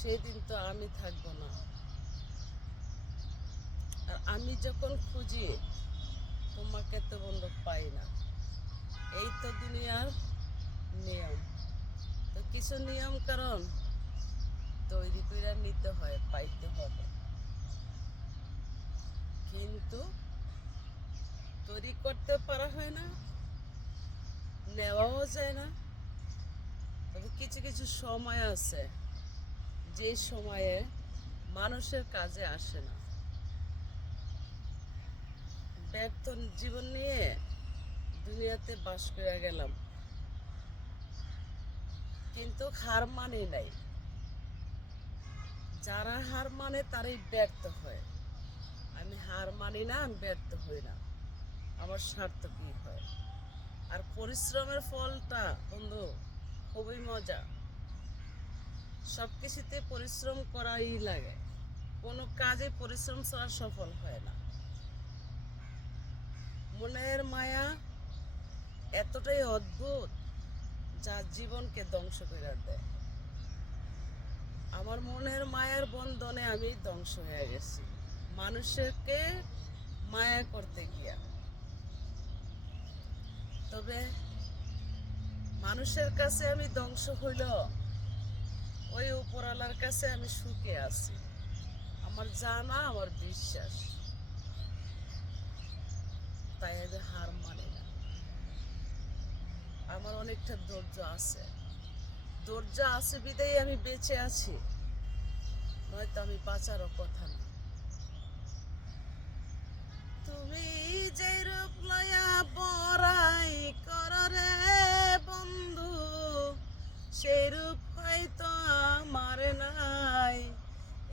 সেদিন তো আমি থাকবো না। আর আমি যখন খুঁজি তোমাকে তো বন্ধু পাই না। এই তো দুনিয়ার নিয়ম। তো কিছু নিয়ম কারণ তৈরি করে নিতে হয়, পাইতে হবে। কিন্তু তৈরি করতে পারা হয় না, নেওয়াও যায় না। তবে কিছু কিছু সময় আছে যে সময়ে মানুষের কাজে আসে না। ব্যর্থ জীবন নিয়ে দুনিয়াতে বাস করে গেলাম, কিন্তু হার মানে নাই। যারা হার মানে তারাই ব্যর্থ হয়। আমি হার মানি না, আমি ব্যর্থ হই না, আমার স্বার্থ কি হয়। আর পরিশ্রমের ফলটা বন্ধু খুবই মজা। সব কিছুতে পরিশ্রম করাই লাগে, কোনো কাজে পরিশ্রম ছাড়া সফল হয় না। মনের মায়া এতটাই অদ্ভুত যা জীবনকে ধ্বংস করে দেয়। আমার মনের মায়ার বন্ধনে আমি ধ্বংস হয়ে গেছি মানুষকে মায়া করতে গিয়া। তবে মানুষের কাছে আমি ধ্বংস হইল, ওই উপরওয়ালার কাছে আমি সুখে আছি। আমার জানা, আমার বিশ্বাস, তাই আমি হার মানি না। আমার অনেকটা ধৈর্য আছে, ধৈর্য আছে বিদায় আমি বেঁচে আছি, নয়তো আমি বাঁচারও কথা না। তুমি যে রূপ লয়া বড়াই কর রে বন্ধু, সেই রূপ হয়তো আমার নাই।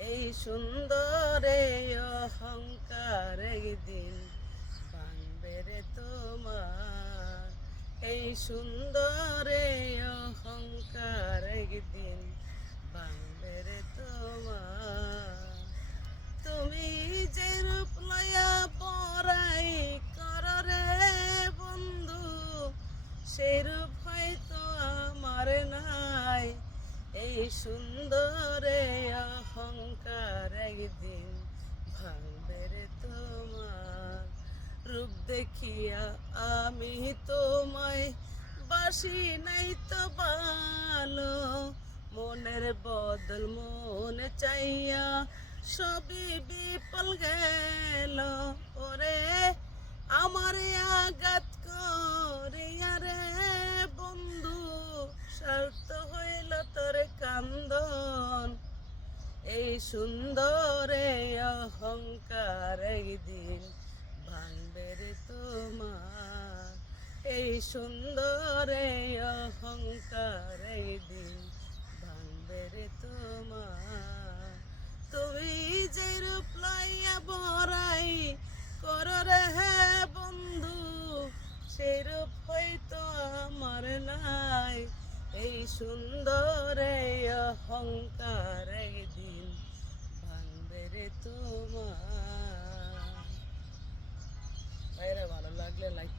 এই সুন্দর এই অহংকার একদিন ভাঙবে রে তোমার। এই সুন্দর এই অহংকার একদিন ভাঙবে রে তোমার। তুমি যে রূপ লয়া বড়াই কর রে বন্ধু, সেই রূপ হয়তো আমার নাই। এই সুন্দর এই অহংকার একদিন ভাঙবে রে তোমার। রূপ দেখিয়া আমি তোমায় বাসি নাই তো ভালো, মনের বদল মনে চাইয়া সবই বিফল গেল। ওরে আমার আঘাত করিয়া রে বন্ধু, স্বার্থ হইল তোর কান্দন। এই সুন্দর এই অহংকার একদিন ভাঙবে রে তোমার। এই সুন্দর এই অহংকার একদিন ভাঙবে রে তোমার। তুমি যে রূপ লইয়া বড়াই কর রে বন্ধু, সেই রূপ হয়তো আমার নাই। এই সুন্দর এই অহংকার একদিন ভাঙবে রে তোমার। ভাইরা ভালো লাগলে লাইক